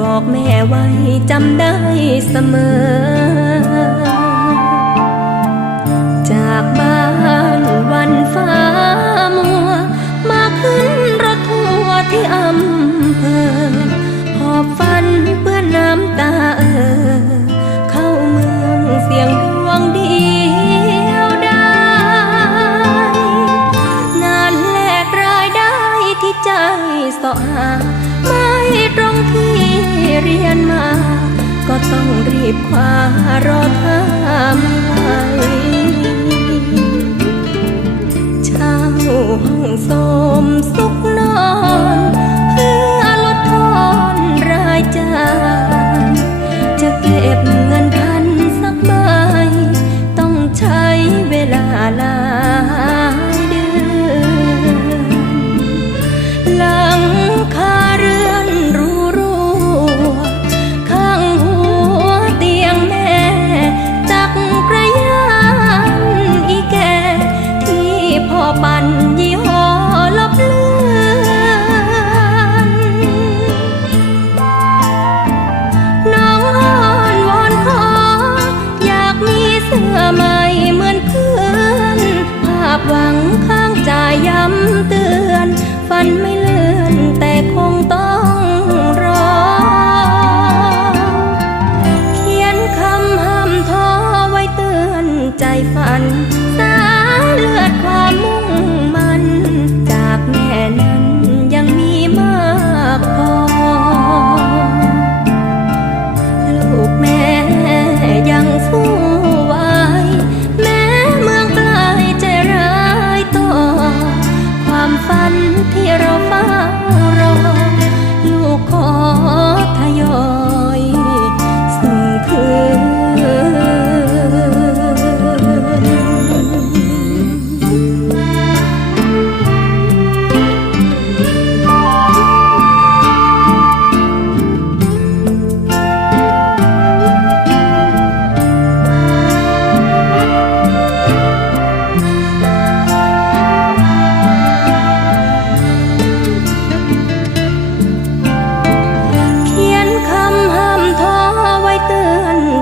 บอกแม่ไว้จำได้เสมอ จากบ้านวันฟ้ามัว มาขึ้นรถทัวร์ที่อำเภอหอบฟันเพื่อนน้ำตาเออ เข้าเมืองเสียงดวงดีใจสอหา บคว้ารอท่าไปเช่าห้องสมสุขนอน เพื่อลดทอนรายจ่าย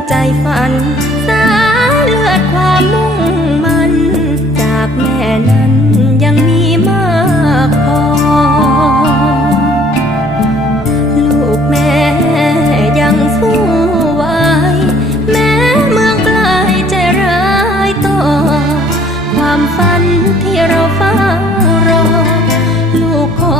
ใจฝัน สายเลือดความมุ่งมันจากแม่นั้นยังมีมากพอ ลูกแม่ยังสู้ไว้ แม้เมืองไกลใจร้ายต่อ ความฝันที่เราเฝ้ารอ ลูกขอ